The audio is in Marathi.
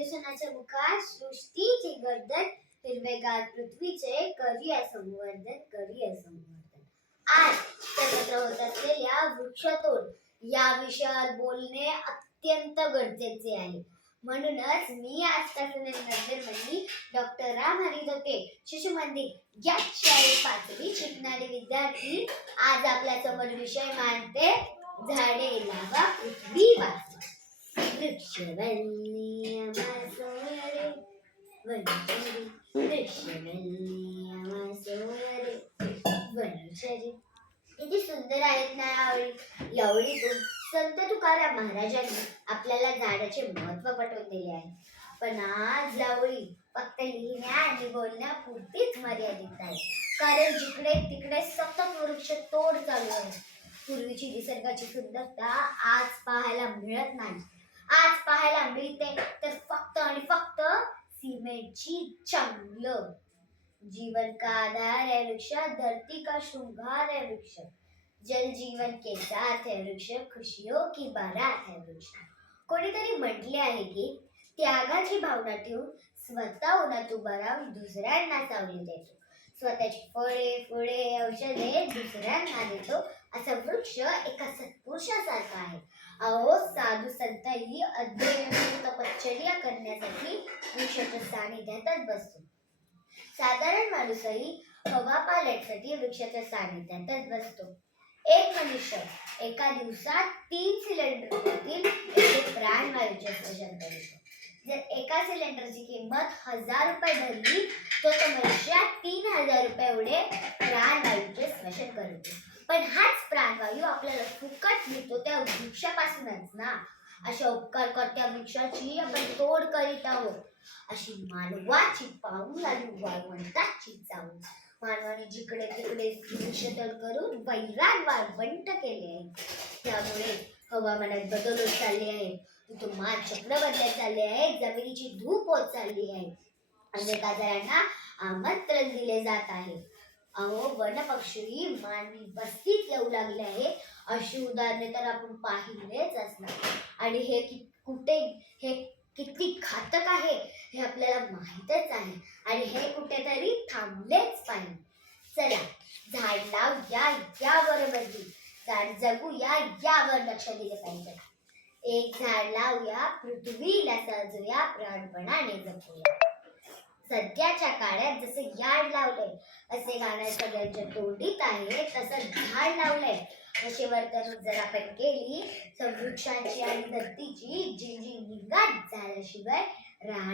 प्रदूषणाच्या मुखात सृष्टीचे गर्दन, हिरवेगार पृथ्वीचे करूया संवर्धन. आज सर्वत्र होत असलेल्या वृक्षतोड या विषयावर बोलणे अत्यंत गरजेचे आहे. म्हणूनच मी आजपासून नजरमंदी डॉक्टर राम हरी धोके शिशु मंदिर या शाळेत 5वी शिकणारे विद्यार्थी आज आपल्या समोर विषय मांडते. झाडे लावा, पृथ्वी वाचवा. वृक्षवल्ली आम्हा सोयरे, वनचरी वृक्षवल्ली आम्हा सोयरे, वनचरी. किती सुंदर आहेत ना यावळीतून संत तुकाराम महाराजांनी आपल्याला झाडाचे महत्त्व पटवून दिले आहे. पण आज यावळी फक्त लिहिण्या आणि बोलण्यापुरतीच मर्यादित आहे. कारण जिकडे तिकडे सतत वृक्ष तोड चालू आहे. पूर्वीची निसर्गाची सुंदरता आज पाहायला मिळत नाही. आज पाहायला मिळते तर फक्त आणि फक्त सिमेंटची जंगलं. जीवन का आधार है वृक्ष, धरती का श्रृंगार है वृक्ष, जल जीवन के साथ है वृक्ष, खुशियों की बारात है वृक्ष. कोणीतरी म्हटले आहे की त्यागाची भावना ठेवून स्वतः उन्हात उभा राहून दुसऱ्यांना सावली देतो, स्वतःची फळे औषधे दुसऱ्यांना देतो, असा वृक्ष एका सत्पुरुषासारखा आहे. अहो, साधू संतही अध्ययन तपश्चर्या करण्यासाठी वृक्षाच्या सानिध्यातच बसतो. साधारण माणूसही हवा पालटसाठी वृक्षाच्या सानिध्यातच बसतो. एक मनुष्य एका दिवसात 3 सिलेंडरमधील प्राणवायूचे श्वसन करतो. जर एका सिलेंडरची किंमत 1000 रुपये धरली तर तो मनुष्य 3000 रुपये एवढे प्राणवायूचे श्वसन करतो. पण हाच प्राणवायू आपल्याला फुकट मिळतो त्या वृक्षापासूनच ना. अशा उपकारकर्त्या वृक्षाची आपण तोड करीत आहोत. अशी मानवाची पाऊल आणि वाळवंटाची चावल. मानवाने जिकडे तिकडे वृक्षतोड करून वैराग वाळवंट केले आहे. त्यामुळे हवामानात बदल होत चालले आहे, ऋतुमान चक्र बदलत चालले आहे, जमिनीची धूप होत चालली आहे, अनेक आजारांना आमंत्रण दिले जात आहे. अहो, वनपक्षी मानवी वस्तीत येऊ लागले आहे. अशी उदाहरणे तर आपण पाहिलेच असणार. आणि हे किती घातक आहे हे आपल्याला माहीतच आहे. आणि हे कुठेतरी थांबलेच पाहिजे. चला, झाड लाव यावर बदली, झाड जगू यावर लक्ष दिले पाहिजे. एक झाड लावूया, पृथ्वीला सजूया, प्राणपणाने जपूया. सध्याच्या काळात जसे याड लावलंय असे गाणं सगळ्यांच्या तोंडीत आहे, तसं झाड लावलंय अशी वर्तणूक जर आपण केली तर वृक्षांची आणि धरतीची झिंझिंगाट झाल्याशिवाय राहणार